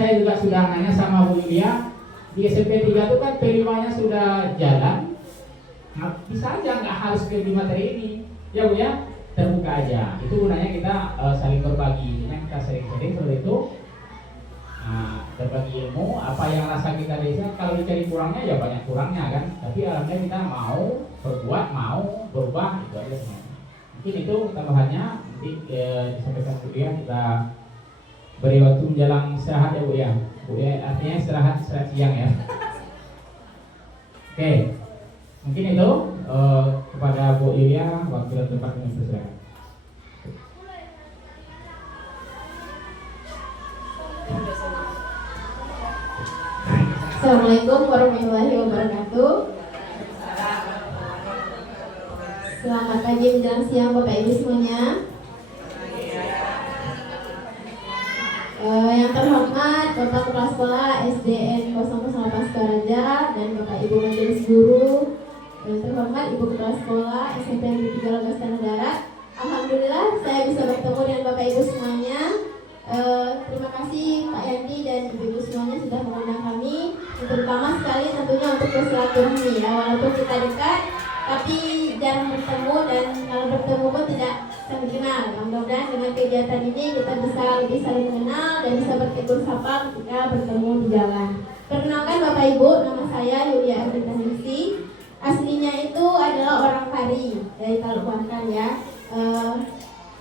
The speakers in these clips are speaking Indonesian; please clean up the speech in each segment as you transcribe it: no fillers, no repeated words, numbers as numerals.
saya juga sudah nanya sama Bu Yulia, di SMP 3 itu kan P5-nya sudah jalan. Nah, bisa aja nggak harus P5 materi ini, ya Bu ya, terbuka aja. Itu gunanya kita saling berbagi, kita sering-sering seperti itu. Nah, berbagi ilmu, apa yang rasa kita desa, kalau dicari kurangnya ya banyak kurangnya kan. Tapi alhamdulillah kita mau berbuat, mau berubah, itu aja semuanya. Mungkin itu tambahannya, nanti disampaikan kemudian kita beri waktu menjelang istirahat ya Bu ya. Bu ya, artinya istirahat siang ya. Oke, mungkin itu kepada Bu Yulia, waktu dan tempat kami persilakan. Assalamualaikum warahmatullahi wabarakatuh. Selamat pagi menjelang siang Bapak Ibu semuanya. Yang terhormat Bapak Kepala Sekolah SDN 008 Sukaraja dan Bapak Ibu Majelis Guru. Yang terhormat Ibu Kepala Sekolah SMP Negeri 3 Logastan Negara. Alhamdulillah saya bisa bertemu dengan Bapak Ibu semuanya. Terima kasih Pak Yandi dan Ibu-Ibu semuanya sudah mengundang kami. Terutama sekali tentunya untuk bersilaturahmi ya, walaupun kita dekat tapi jarang bertemu, dan kalau bertemu pun tidak saling kenal. Mudah-mudahan dengan kegiatan ini kita bisa lebih saling mengenal dan bisa bertegur sapa ketika bertemu di jalan. Perkenalkan Bapak Ibu, nama saya Yulia Ardita Ningsih. Aslinya itu adalah orang Pari dari Talukuankan ya.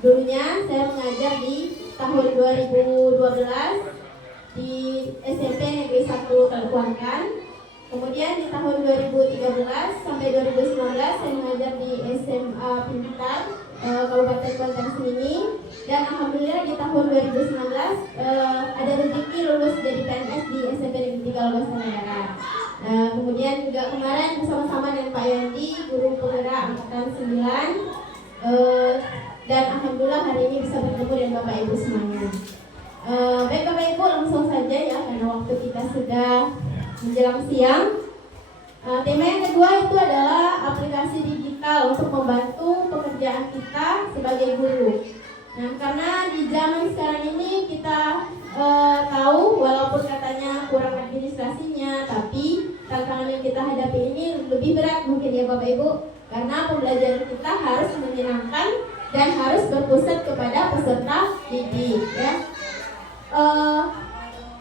Dulunya saya mengajar di tahun 2012 di SMP Negeri 1 Talukuankan. Kemudian di tahun 2013 sampai 2019 saya mengajar di SMA Pintar Kabupaten Kuantan Sengingi. Dan alhamdulillah di tahun 2019 ada rezeki lulus jadi PNS di SMP Negeri 3 Logastan Negara. Kemudian juga kemarin bersama-sama dengan Pak Yandi, guru penggerak angkatan 9, dan alhamdulillah hari ini bisa bertemu dengan Bapak Ibu semuanya. Baik Bapak Ibu, langsung saja ya karena waktu kita sudah menjelang siang. Tema yang kedua itu adalah aplikasi digital untuk membantu pekerjaan kita sebagai guru. Nah, karena di zaman sekarang ini kita tahu walaupun katanya kurang administrasinya, tapi tantangan yang kita hadapi ini lebih berat mungkin ya Bapak Ibu, karena pembelajaran kita harus menyenangkan dan harus berpusat kepada peserta didik ya.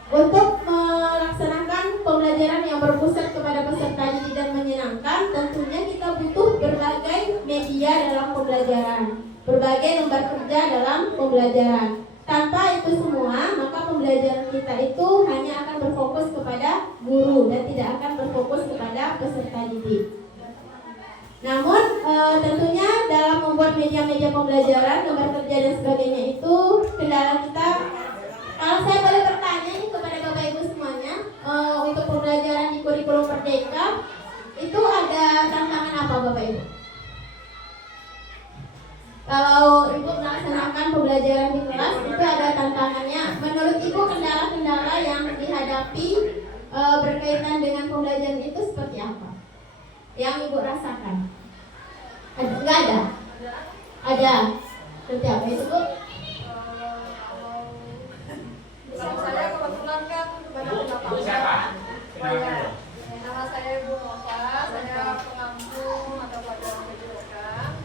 Untuk melaksanakan pembelajaran yang berpusat kepada peserta didik dan menyenangkan, tentunya kita butuh berbagai media dalam pembelajaran, berbagai lembar kerja dalam pembelajaran. Tanpa itu semua, maka pembelajaran kita itu hanya akan berfokus kepada guru dan tidak akan berfokus kepada peserta didik. Namun tentunya dalam membuat media-media pembelajaran, lembar kerja dan sebagainya itu kendala kita. Kalau saya boleh bertanya nih kepada Bapak Ibu semuanya, untuk pembelajaran di kurikulum Merdeka itu ada tantangan apa Bapak Ibu? Kalau Ibu melaksanakan pembelajaran di kelas itu ada tantangannya. Menurut Ibu kendala-kendala yang dihadapi berkaitan dengan pembelajaran itu seperti apa? Yang Ibu rasakan? Ada? Enggak ada? Ada. Seperti apa itu Bu? Kalau saya kebetulan kan kebanyakan lapangan. Nama saya Ibu Nova, saya pengampu mata pelajaran pendidikan.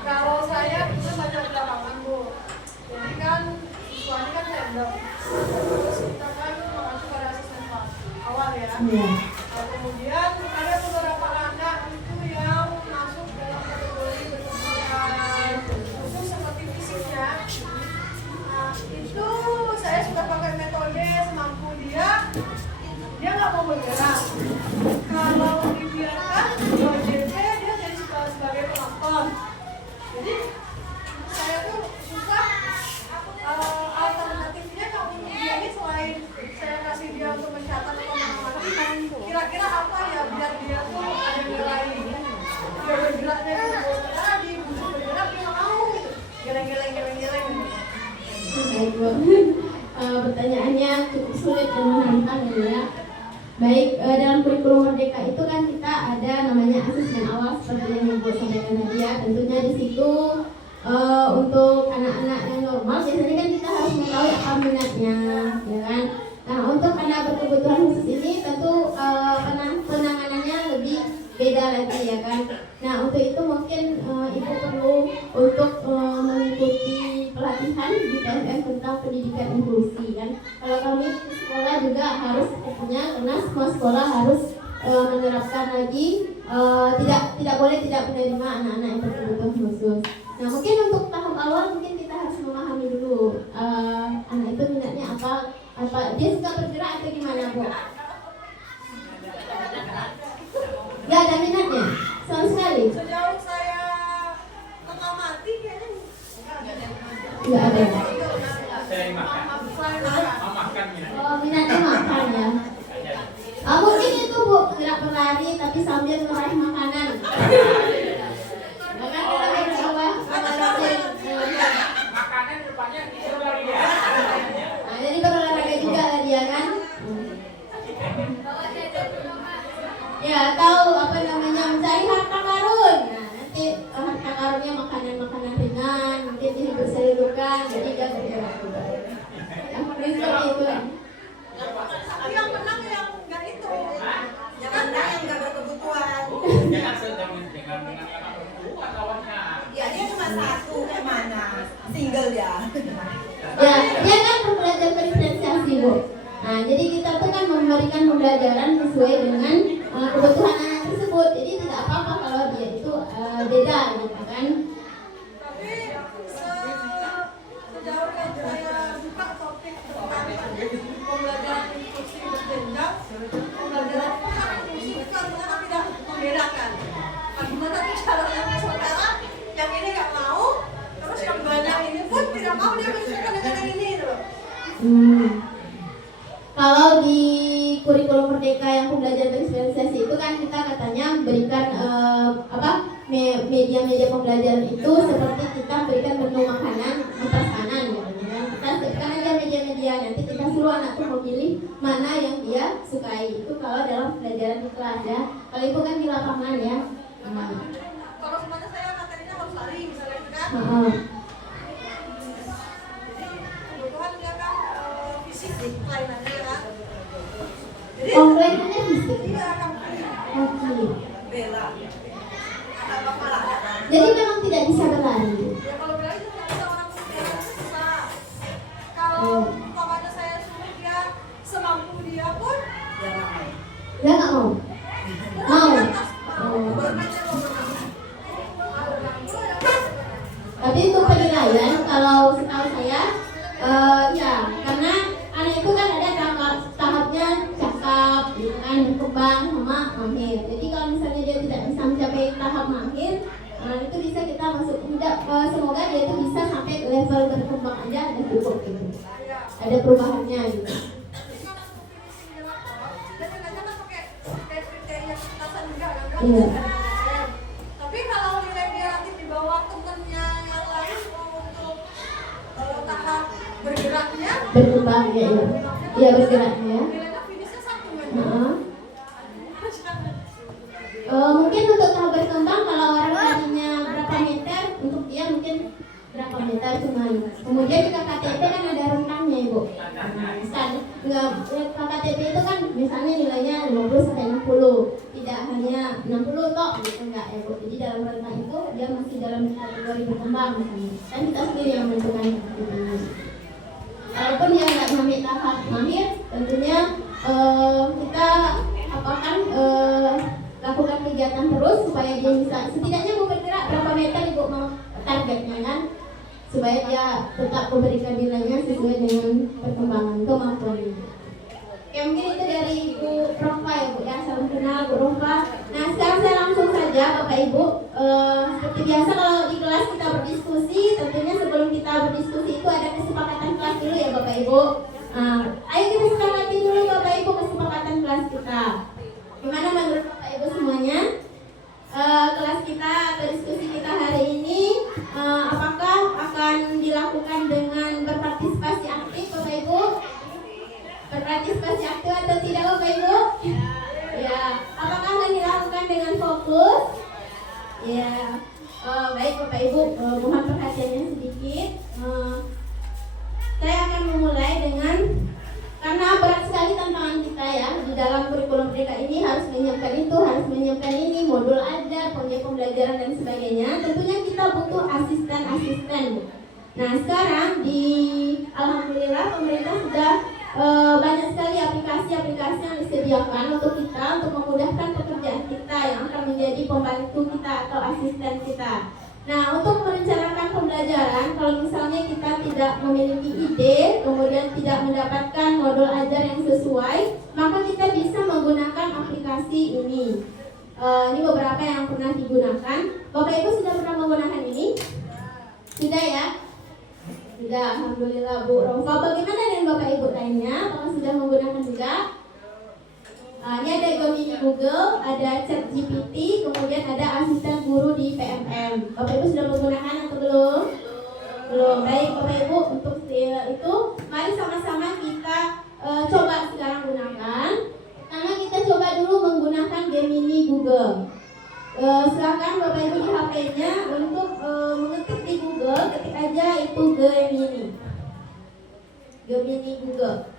Kalau saya itu banyak di lapangan Bu. Jadi kan siswanya kan random. Terus kita kan mengacu pada asesmen awal ya. Nah, kemudian ada beberapa anak itu yang masuk dalam kategori berkebutuhan khusus seperti fisiknya. Nah, itu saya sudah pakai metode semampu dia nggak mau bergerak. Kalau dibiarkan OJT dia jadi sebagai penonton. Jadi saya tuh susah alternatifnya kalau dia ini selain saya kasih dia untuk mencatat atau mengamati, kira-kira apa ya biar dia tuh ada nilai dia bergeraknya gitu. Karena di buku bergerak dia nggak mau gitu, geleng-geleng. Baik Bu, pertanyaannya cukup sulit dan menantang ya. Baik, dalam kurikulum Merdeka itu kan kita ada namanya asesmen awal seperti yang Ibu sampaikan tadi ya. Tentunya di situ untuk anak-anak yang normal biasanya kan kita harus anaknya, ya kan? Nah, untuk anak berkebutuhan khusus ini tentu penanganannya lebih beda lagi, ya kan? Nah, untuk itu mungkin ibu perlu untuk mengikuti pelatihan di PSM tentang pendidikan inklusi, kan? Kalau kami di sekolah juga harus punya, karena semua sekolah harus menerapkan lagi tidak boleh tidak menerima anak-anak yang berkebutuhan khusus. Nah, mungkin untuk tahap awal mungkin kita harus memahami dulu anak itu minatnya apa dia suka bergerak atau gimana, Bu? Gak ada minatnya sama sekali. Sejauh saya mengamati kayaknya Gak ada. Saya makan. Makan minat. Oh, minatnya makan ya. Mungkin itu, Bu, gerak berlari tapi sambil meraih makanan. Bahkan kita Makanan rupanya disuruh dia. Nah, jadi berolahraga juga lah dia, kan? Ya, tahu apa namanya, mencari harta karun. Nah, nanti harta karunnya makanan-makanan ringan, mungkin dihibur seludukan, jadi dia bergerak juga. Seperti itu. tapi yang menang yang enggak itu. Yang menang yang enggak berkebutuhan. Jangan sedang dengan yang berkebutuhan kawannya. Ya dia cuma satu, mana single ya. Ya, dia kan belajar diferensiasi, Bu. Nah, jadi kita tuh kan memberikan pembelajaran sesuai dengan kebutuhan anak tersebut. Jadi tidak apa-apa kalau dia itu beda, gitu kan? Tapi sejauh yang saya buka topik tentang pembelajaran inklusi berjenjang, pembelajaran tentang inklusi itu artinya tidak membedakan. Bagaimana tuh caranya saudara yang ini nggak mau, terus yang banyak ini pun tidak mau dia menyesuaikan dengan yang ini gitu loh. Kalau di kurikulum Merdeka yang pembelajaran diferensiasi itu kan kita katanya berikan media-media pembelajaran itu seperti kita berikan menu makanan di tas kanan, gitu kan? Kita siapkan aja media-media, nanti kita suruh anak tuh memilih mana yang dia sukai. Itu kalau dalam pembelajaran di kelas, ya. Kalau itu kan di lapangan, ya. Kalau semuanya saya materinya harus lari misalnya gitu kan. Kebutuhan dia kan fisik kelainannya kan. Jadi Kelainannya fisik. dia akan Oke. Bella. Ada apa lah? Jadi memang tidak bisa berlari. ya kalau berlari juga nggak bisa orang yang susah. Kalau umpamanya saya suruh dia semampu dia pun Ya nggak mau. Dia nggak mau. Mau. Tapi untuk penilaian, kalau setahu saya, ya karena anak itu kan ada tahapnya cakap, gitu kan, berkembang sama mahir. Jadi kalau misalnya dia tidak bisa mencapai tahap mahir, itu bisa kita masuk semoga dia itu bisa sampai ke level berkembang aja ada cukup gitu. Ada perubahannya gitu. Iya. Tapi kalau nilai dia nanti di bawah temennya yang lain untuk tahap bergeraknya Berkembang ya, iya. Iya bergeraknya. nilainya finishnya satu kan? Mungkin untuk tahap berkembang kalau orang larinya berapa meter, untuk dia mungkin berapa meter cuman. Kemudian di KKTP kan ada rentangnya, Ibu. KKTP itu kan misalnya nilainya 50 sampai 60, tidak hanya 60 toh gitu, enggak ya, Bu. Jadi dalam rentang itu dia masih dalam kategori berkembang misalnya. Dan kita sendiri yang menentukan itu. Walaupun dia nggak sampai tahap mahir, tentunya kita lakukan kegiatan terus supaya dia bisa setidaknya mau bergerak berapa meter, Ibu, mau targetnya kan, supaya dia tetap memberikan nilainya sesuai dengan perkembangan kemampuannya. Ya mungkin itu dari Ibu Rompa, ya, Bu, ya. Salam kenal, Bu Rompa. Nah sekarang saya langsung saja, Bapak Ibu. Seperti biasa kalau di kelas kita berdiskusi, tentunya sebelum kita berdiskusi itu ada kesepakatan kelas dulu ya, Bapak Ibu. Ayo kita sepakati dulu, Bapak Ibu, kesepakatan kelas kita. Gimana menurut Bapak Ibu semuanya? Kelas kita atau diskusi kita hari ini apakah akan dilakukan dengan berpartisipasi aktif, Bapak Ibu? Berpartisipasi aktif atau tidak, Bapak Ibu? Ya. Apakah akan dilakukan dengan fokus? Ya. Baik, Bapak Ibu, mohon perhatiannya sedikit. Saya akan memulai dengan mengajar, kemudian pembelajaran dan sebagainya, tentunya kita butuh asisten-asisten, Bu. Nah, sekarang alhamdulillah pemerintah sudah banyak sekali aplikasi-aplikasi yang disediakan untuk kita untuk memudahkan pekerjaan kita yang akan menjadi pembantu kita atau asisten kita. Nah, untuk merencanakan pembelajaran, kalau misalnya kita tidak memiliki ide, kemudian tidak mendapatkan modul ajar yang sesuai, maka kita bisa menggunakan aplikasi ini. Ini beberapa yang pernah digunakan. Bapak Ibu sudah pernah menggunakan ini? Sudah ya? Sudah, alhamdulillah Bu Rofa. Bagaimana dengan Bapak Ibu lainnya? Apakah sudah menggunakan juga? Ini ada Gemini Google, ada ChatGPT, kemudian ada asisten guru di PMM. Bapak Ibu sudah menggunakan atau belum? Belum. Baik Bapak Ibu, untuk itu mari sama-sama kita coba sekarang gunakan. Pertama kita coba dulu menggunakan Gemini Google. Silakan Bapak Ibu di HP-nya untuk mengetik di Google, ketik aja itu Gemini Google.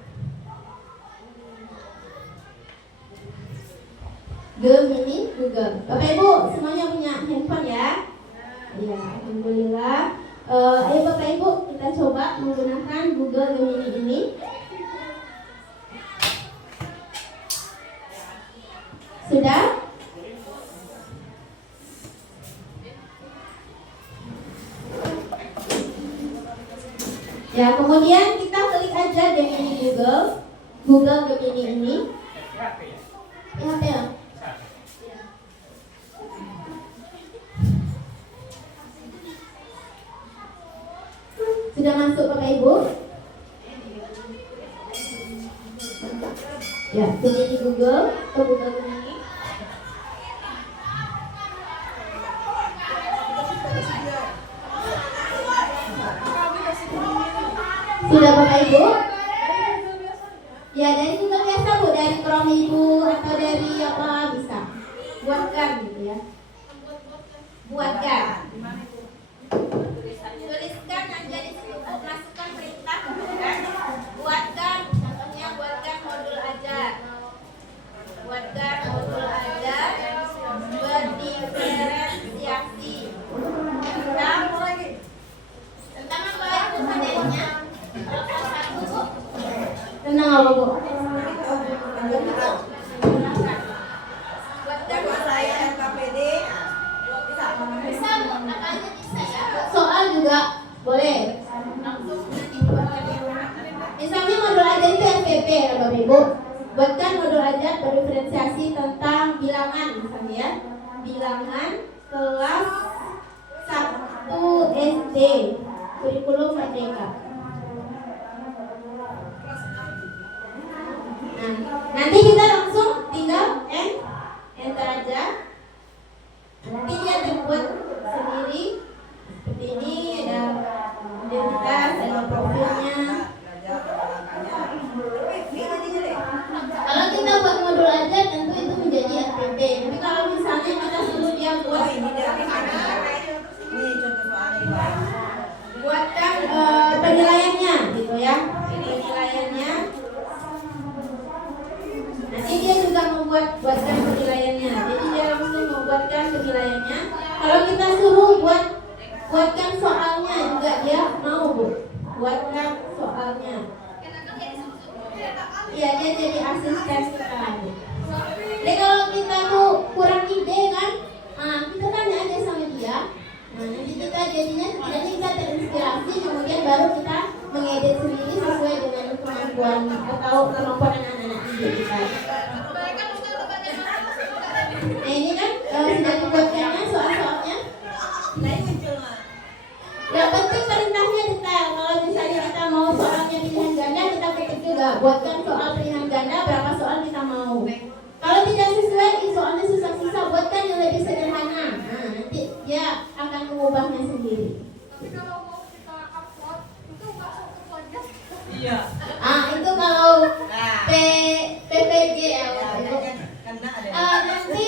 Gemini Google. Bapak Ibu semuanya punya handphone ya? Iya, alhamdulillah. Ayo Bapak Ibu kita coba menggunakan Google Gemini ini. Sudah? Ya, kemudian kita klik aja Gemini Google Gemini ini. Ya. Sudah masuk Bapak Ibu? Ya, jadi di Google ini. Sudah Bapak Ibu? Ya, dari Google biasa Bu, dari Chrome Ibu atau dari apa bisa. Buatkan gitu ya. Buatkan. Tuliskan aja di situ, masukkan perintah kemudian buatkan, contohnya buatkan modul ajar. Buatkan modul ajar berdiferensiasi. Tentang apa itu materinya? Satu Bu. Tentang apa Bu? Bisa Bu, apa aja bisa ya. Soal juga boleh. Misalnya modul ajar itu SPP ya Bapak Ibu. Buatkan modul ajar berdiferensiasi tentang bilangan misalnya ya. Bilangan kelas 1 SD. Kurikulum Merdeka. Nah, nanti kita langsung tinggal enter aja. Nanti dia terbuat sendiri seperti ini, ada identitas, ada profilnya. Kalau kita buat modul aja tentu itu menjadi SPP. Tapi kalau misalnya kita suruh dia buat buatkan penilaiannya gitu ya, penilaiannya. Nanti dia juga buatkan penilaiannya. Jadi dia langsung membuatkan penilaiannya. Kalau kita suruh buatkan soalnya juga dia mau Bu. Buatkan soalnya. Iya, dia jadi asisten kita. Jadi kalau kita tuh kurang ide kan, kita tanya aja sama dia. Nah, nanti kita jadinya setidaknya kita terinspirasi, kemudian baru kita mengedit sendiri sesuai dengan kemampuan atau kemampuan anak-anak kita. Nah, ini kan sudah dibuatkannya soal-soalnya. Ya, penting perintahnya detail. Kalau misalnya kita mau soalnya pilihan ganda, kita ketik juga buatkan soal pilihan ganda berapa soal kita mau. Kalau tidak sesuai, soalnya susah-susah, buatkan yang lebih sederhana. Nah, nanti dia akan mengubahnya sendiri. Tapi kalau mau kita upload itu nggak satu aja. Iya. Itu kalau PPG ya. Nanti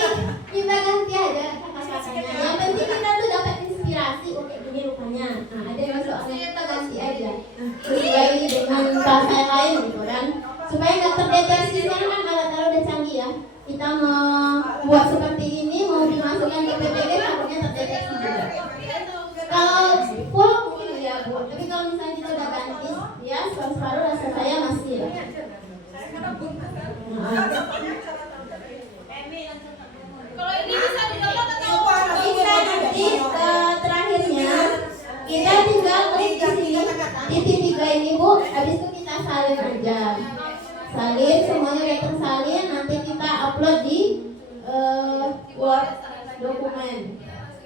kita ganti aja kata-katanya. Yang penting kita tuh dapat inspirasi. Oke, ini rupanya. Nah, ada yang soalnya kita ganti aja sesuai dengan bahasa yang lain gitu kan. Supaya nggak terdeteksi. Sekarang kan alat-alat udah canggih ya. Kita mau buat seperti ini, mau dimasukkan ke PPG habis itu kita salin aja. Salin, semuanya udah tersalin, nanti kita upload di Word dokumen.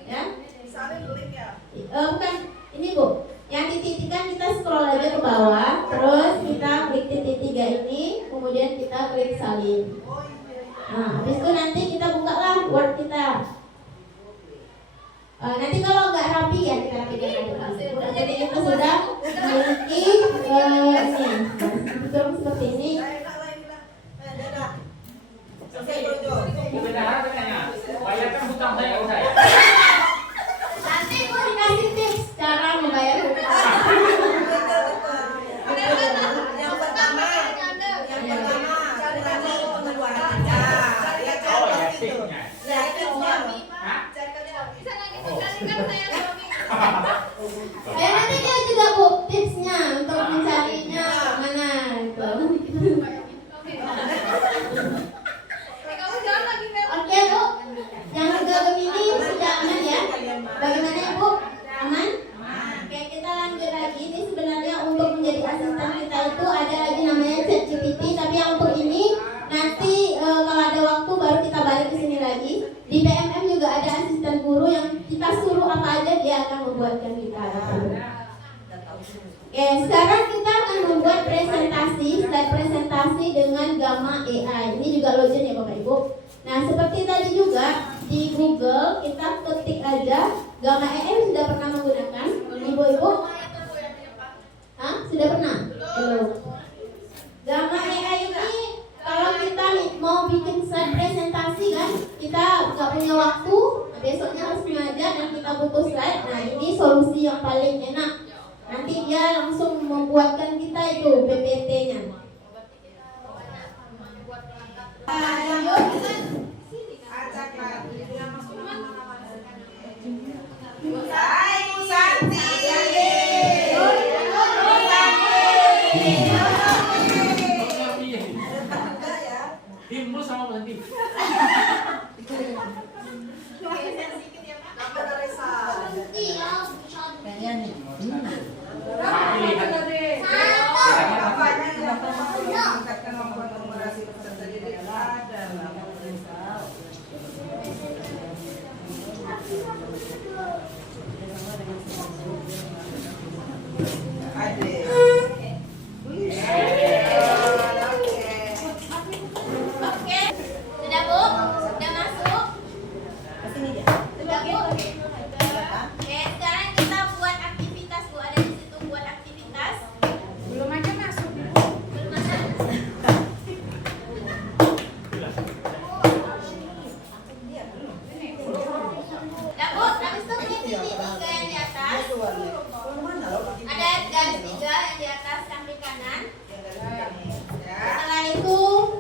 Ya. Salin link ya. Bukan, ini Bu. Yang titik kan kita scroll aja ke bawah, terus kita klik titik 3 ini, kemudian kita klik salin. Nah, habis itu nanti kita buka lah Word kita. Nanti kalau nggak rapi ya kita rapikan aja. Jadi kita sudah memiliki ini, bentuk seperti ini. Benar katanya. Bayarkan hutang saya ke saya. Nanti aku dikasih tips cara membayar hutang. Yang pertama kurangi pengeluaran Anda. Ya kan? Oh ya, Gitu. tipsnya. Ya, tipsnya. Hah? Nanti dia juga Bu tipsnya untuk mencarinya mana gitu. Oke Bu, yang harga Gemini sudah aman ya? Bagaimana Ibu? Aman? Oke, kita lanjut lagi. Ini sebenarnya untuk menjadi asisten kita itu ada lagi namanya ChatGPT, tapi yang untuk ini nanti kalau ada waktu baru kita balik ke sini lagi. Di PMM juga ada asisten guru yang kita suruh apa aja dia akan membuatkan kita. Oke, sekarang kita akan membuat slide presentasi dengan Gamma AI. Ini juga login ya Bapak Ibu. Nah, seperti tadi juga di Google kita ketik aja Gamma AI. Sudah pernah menggunakan Ibu-ibu? Hah? Sudah pernah? Belum. Gamma AI ini kalau kita mau bikin slide presentasi kan, kita nggak punya waktu, besoknya harus mengajar dan kita butuh slide. Nah, ini solusi yang paling enak. Nanti dia langsung membuatkan kita itu PPT-nya. Timbul sama berhenti. Oke, sudah Bu? Sudah masuk? Sudah Bu? Oke, sekarang kita buat aktivitas Bu. Ada di situ buat aktivitas. Belum aja masuk. Belum masuk? Sudah Bu, habis itu klik titik 3 yang di atas. Ada garis 3 yang di atas samping kanan. Setelah itu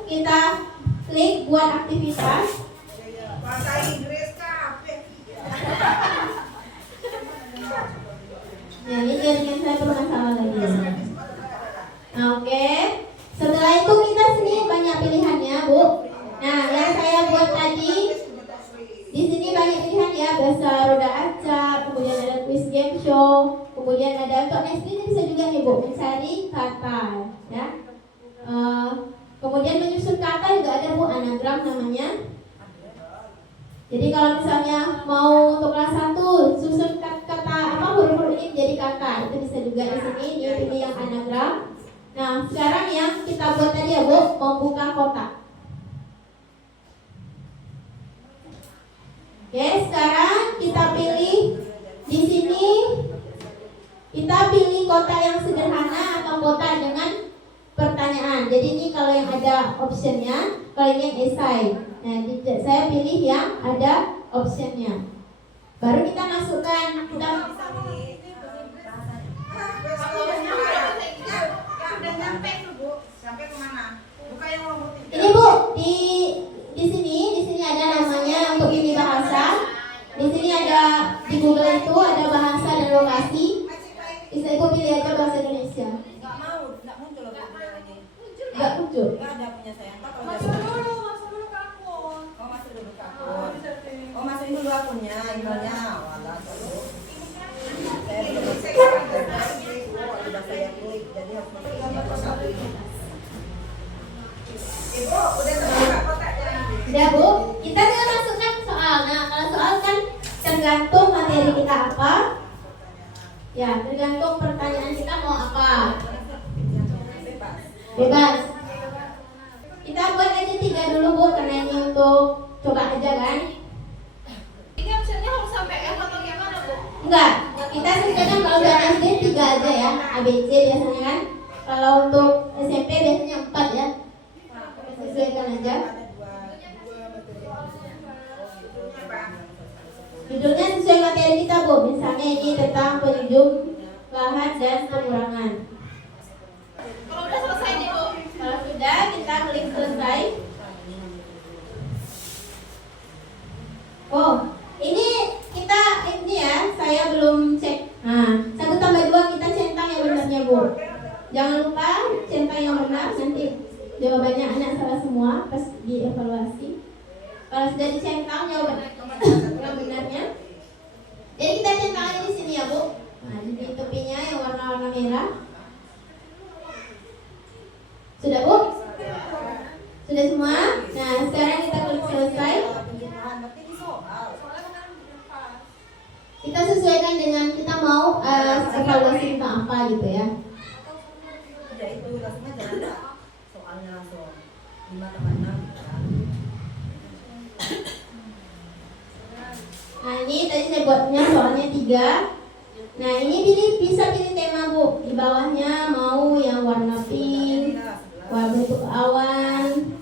kita klik buat aktivitas. Bahasa Inggris kabeh. Ya, ini jaringan saya bermasalah lagi. Nah, oke. Setelah itu kita sini banyak pilihannya, Bu. Nah, yang saya buat tadi di sini banyak pilihan ya, bahasa roda acak, kemudian ada quiz game show, kemudian ada untuk next ini bisa juga nih Bu mencari kata, ya. Kemudian menyusun kata juga ada Bu, anagram namanya. Jadi kalau misalnya mau untuk kelas 1 susun kata apa huruf-huruf ini jadi kata, itu bisa juga di sini dipilih yang anagram. Nah, sekarang yang kita buat tadi ya Bu, membuka kotak. Oke, sekarang kita pilih di sini, kita pilih kotak yang sederhana atau kotak dengan pertanyaan. Jadi ini kalau yang ada optionnya, kalau ini yang esai. Nah, saya pilih yang ada optionnya. Baru kita masukkan. Udah nyampe tuh Bu. Sampai kemana? Buka yang nomor 3. Ini Bu, di sini ada namanya untuk ini bahasa. Di sini ada di Google itu ada bahasa dan lokasi. Bisa Ibu pilih aja bahasa Indonesia. Enggak muncul loh Bu ini. Enggak muncul. Enggak ada punya saya. Entar kalau Masuk dulu ke akun. Oh, masuk dulu ke akun. Oh, masukin dulu akunnya, emailnya. Walah, saya belum. Saya belum. Udah saya klik, jadi harus Ibu, udah terbuka kotaknya. Udah Bu, kita tinggal masukkan soal. Nah kalau soal kan tergantung materi kita apa. Ya tergantung pertanyaan kita mau apa. Bebas. Kita buat aja 3 dulu Bu, karena ini untuk coba aja kan. Ini optionnya harus sampai F atau gimana Bu? Enggak, kita sekarang kalau dari SD 3 aja ya, ABC biasanya kan. Kalau untuk SMP biasanya 4 ya. Sesuaikan aja. Judulnya sesuai materi kita Bu. Misalnya ini tentang penunjuk lahan dan pengurangan. Kalau udah selesai nih Bu. Kalau sudah kita klik selesai. Oh, ini kita ini ya, saya belum cek. Nah, 1 tambah 2 kita centang yang benarnya Bu. Jangan lupa centang yang benar, nanti jawabannya anak salah semua pas dievaluasi. Kalau sudah dicentang jawaban yang benarnya, jadi kita centang aja di sini ya Bu. Nah, di tepinya yang warna-warna merah. Sudah Bu? Sudah semua? Nah, sekarang kita klik selesai. Kita sesuaikan dengan kita mau evaluasi tentang apa gitu ya. Udah itu langsung aja ada soalnya langsung 5 tambah 6 kan. Nah ini tadi saya buatnya soalnya 3. Nah ini bisa pilih tema Bu. Di bawahnya mau yang warna pink, warna bentuk awan.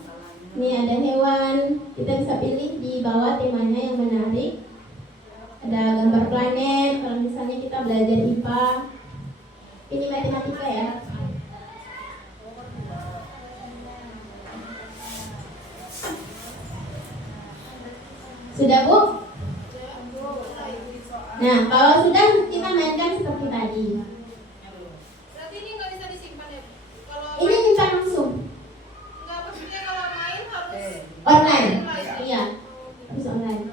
Ini ada hewan. Kita bisa pilih di bawah temanya yang menarik. Ada gambar planet. Kalau misalnya kita belajar IPA, ini matematika ya. Sudah Bu? Nah, kalau sudah kita mainkan seperti tadi. Berarti ini nggak bisa disimpan ya Bu? Kalau Ini nyimpan langsung nggak maksudnya kalau main harus online. Iya, harus online.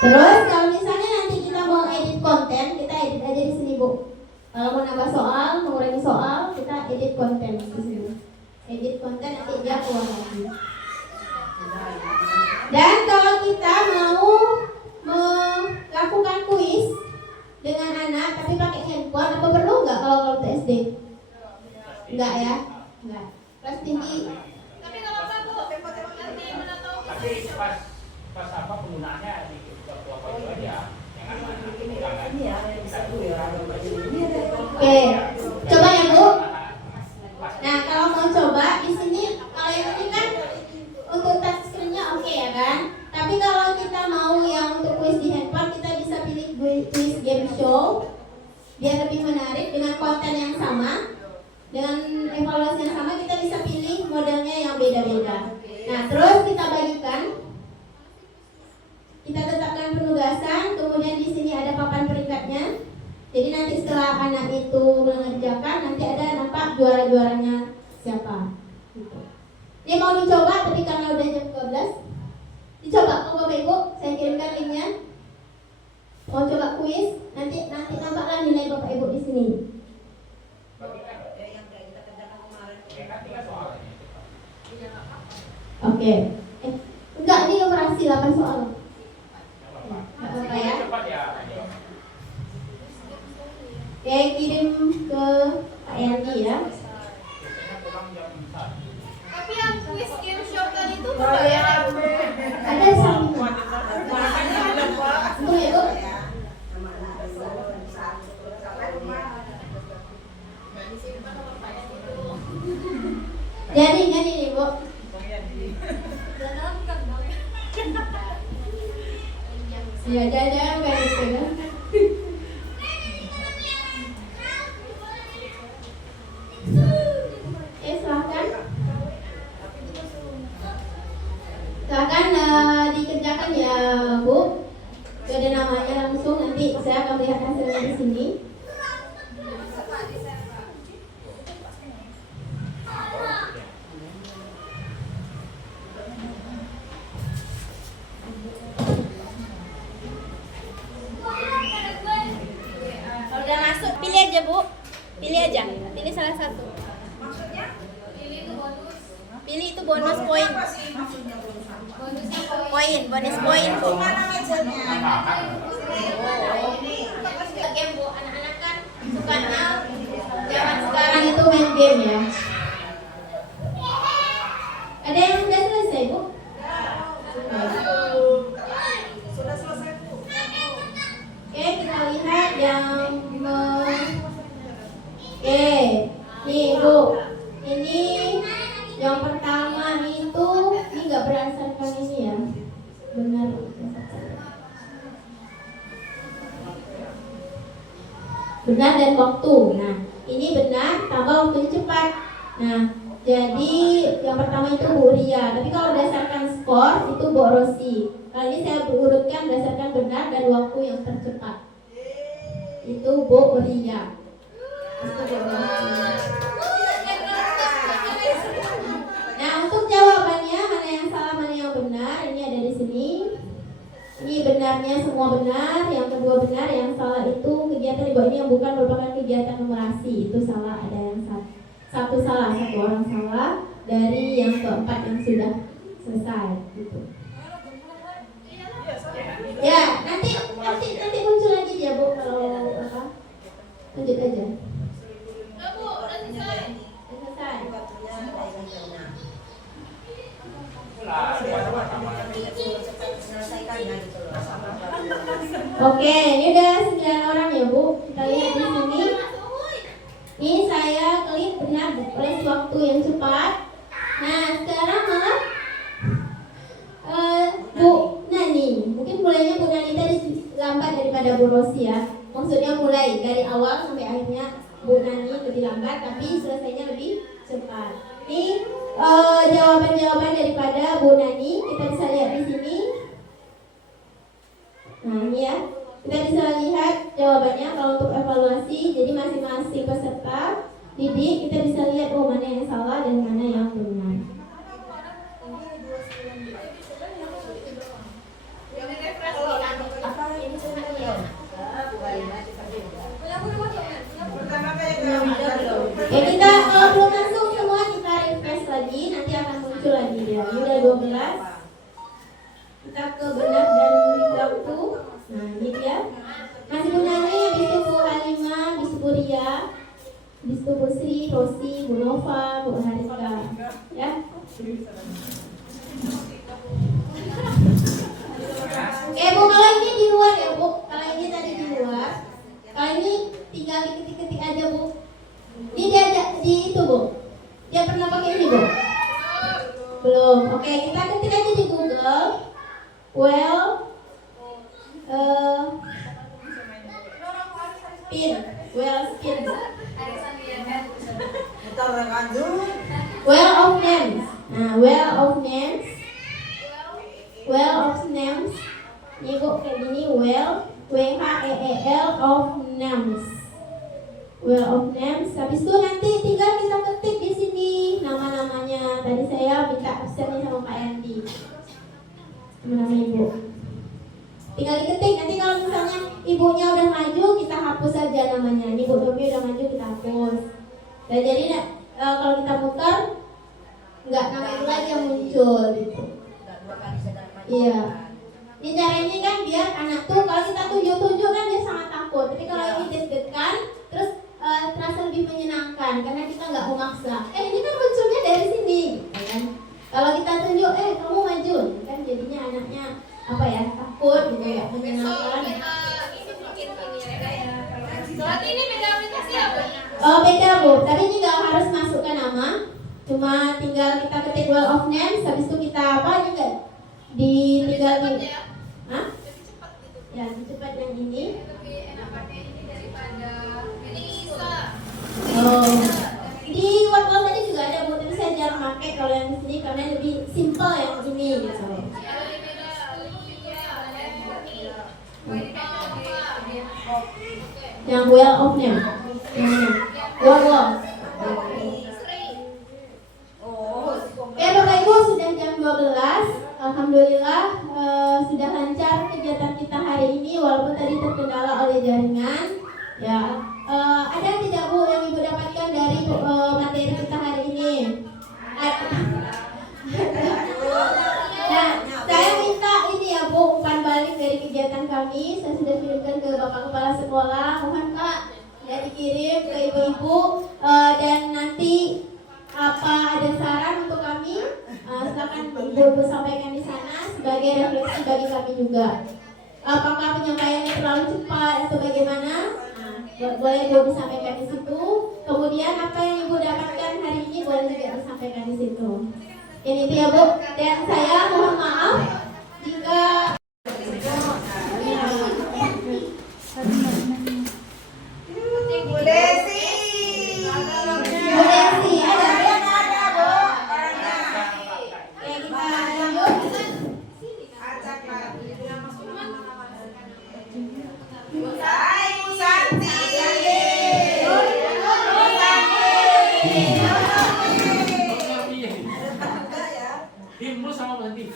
Terus kalau misalnya nanti kita mau edit konten, kita edit aja di sini Bu. Kalau mau nambah soal, mengurangi soal, kita edit konten di sini. Edit konten nanti dia keluar lagi. Dan kalau kita mau melakukan kuis dengan anak tapi pakai handphone, apa perlu nggak kalau ke SD? Enggak ya? Enggak. Kelas tinggi. tapi nggak apa-apa Bu. Nanti mana tahu Tapi pas apa penggunaannya di apa itu aja. Jangan mana. Ini ya, yang bisa dulu ya. Ini ada. Oke. Coba ya Bu. Nah, kalau mau coba di sini kalau yang ini kan untuk touchscreen-nya oke ya kan? Tapi kalau kita mau yang untuk kuis di handphone, kita bisa pilih kuis game show biar lebih menarik dengan konten yang sama, dengan evaluasi yang sama. Kita bisa pilih modelnya yang beda-beda. Nah, terus kita bagikan. Kita tetapkan penugasan, kemudian di sini ada papan peringkatnya. Jadi nanti setelah anak itu mengerjakan, nanti ada nampak juara-juaranya siapa. Gitu. Ini mau dicoba, tapi karena udah jam 12, dicoba kok Bapak Ibu, saya kirimkan linknya. Mau coba kuis, nanti nampaklah nilai Bapak Ibu di sini. Yang kayak kita kerjakan kemarin. Oke. Enggak, ini operasi 8 soal. Enggak apa-apa ya. Cepat ya. Oke, kirim ke Pak Yandi ya. tapi yang quiz game show tadi itu berbayar ya Bu? Ada satu. Tunggu ya Bu. Jadi nih Bu. Iya, jangan bukan itu ya. Silahkan. Silahkan dikerjakan ya Bu. Sudah ada namanya langsung, nanti saya akan lihat hasilnya di sini. aja Bu. Pilih aja. Pilih salah satu. Maksudnya? Pilih itu bonus poin. Apa sih maksudnya bonus apa? Bonus poin Bu. Mana mejanya? Game Bu, anak-anak kan sukanya zaman sekarang itu main game ya. Ada yang sudah selesai Bu? Sudah selesai Bu. Oke, kita lihat yang Oke, nih Bu. Ini yang pertama itu ini nggak berdasarkan ini ya. Benar. Benar dan waktu. Nah, ini benar tambah waktunya cepat. Nah, jadi yang pertama itu Bu Ria. Tapi kalau berdasarkan skor itu Bu Rosi. Kali ini saya urutkan berdasarkan benar dan waktu yang tercepat. Itu Bu Ria. Itu Bu Rosi. Nah, untuk jawabannya mana yang salah mana yang benar ini ada di sini. Ini benarnya semua benar, yang kedua benar, yang salah itu kegiatan di bawah ini yang bukan merupakan kegiatan numerasi. Itu salah, ada yang satu salah, satu orang salah dari yang keempat yang sudah selesai gitu. Ya, nanti muncul lagi ya Bu kalau apa? Lanjut aja. Selesai. Oke, ini udah 9 orang ya Bu. Kita lihat di sini. Ini saya klik benar oleh waktu yang cepat. Nah, sekarang malah Bu Nani. Mungkin mulainya Bu Nani tadi lambat daripada Bu Rosi ya. Maksudnya mulai dari awal sampai akhirnya Bu Nani lebih lambat, tapi selesainya lebih cepat. Ini jawaban-jawaban daripada Bu Nani. Kita bisa lihat di sini. Nah ini ya, kita bisa lihat jawabannya kalau untuk evaluasi. Jadi masing-masing peserta didik kita bisa lihat mana yang salah dan mana yang benar. Ya kita kalau belum masuk semua kita refresh lagi, nanti akan muncul lagi dia. Ini udah 12. Kita ke benar dan waktu. Nah ini dia. Masih Bu Nani, habis itu Bu Halimah, habis itu Bu Ria, habis itu Bu Sri, Rosi, Bu Nova, Bu Harika. Ya. Oke Bu, kalau ini di luar ya Bu. Kalau ini tadi di luar. Kalau ini tinggal ketik-ketik aja Bu. Ini dia ada di itu Bu. Dia pernah pakai ini Bu? Belum. Oke, kita ketik aja di Google. Spin. Well of names. Nah, well of names. Ini Bu kayak gini, WHEEL of names. Well of names. Habis itu nanti tinggal kita ketik di sini nama-namanya. Tadi saya minta absennya sama Pak Andi. Nama Ibu. Tinggal diketik. Nanti kalau misalnya ibunya udah maju, kita hapus saja namanya. Ini Bu Domi udah maju, kita hapus. Dan jadi kalau kita muter, nggak nama itu lagi yang muncul gitu. Iya. Ini caranya kan biar anak tuh kalau kita tunjuk-tunjuk kan dia sangat takut. Tapi kalau ini deg-degan, terus terasa lebih menyenangkan karena kita nggak memaksa. Ini kan munculnya dari sini, ya kan? Kalau kita tunjuk, kamu maju, kan jadinya anaknya apa ya takut gitu ya, menyenangkan. Saat ini beda aplikasi ya Bu? Oh beda Bu, tapi ini nggak harus masukkan nama, cuma tinggal kita ketik well of names, habis itu kita apa ini nggak tinggal di, hah? Ya lebih cepat yang ini. Lebih enak pakai ini daripada Melisa. Oh, di word tadi juga ada Bu, tapi saya jarang pakai kalau yang di sini karena lebih simple yang ini gitu. Yang well of name, well. Ya Bapak Ibu sudah jam 12. Alhamdulillah sudah lancar kegiatan kita hari ini walaupun tadi terkendala oleh jaringan. Ya ada sekolah, mohon Kak ya dikirim ke ibu-ibu dan nanti apa ada saran untuk kami silakan ibu-ibu sampaikan di sana sebagai refleksi bagi kami juga. Apakah penyampaiannya terlalu cepat atau bagaimana? Boleh ibu disampaikan di situ. Kemudian apa yang ibu dapatkan hari ini boleh juga disampaikan di situ. Ini dia Bu. Dan saya mohon maaf jika Bu Desi. Bu Desi ada Bu. Oke, kita lanjut. Acak lagi. Hai Bu Santi. Himnu sama berhenti.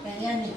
Kayaknya nih.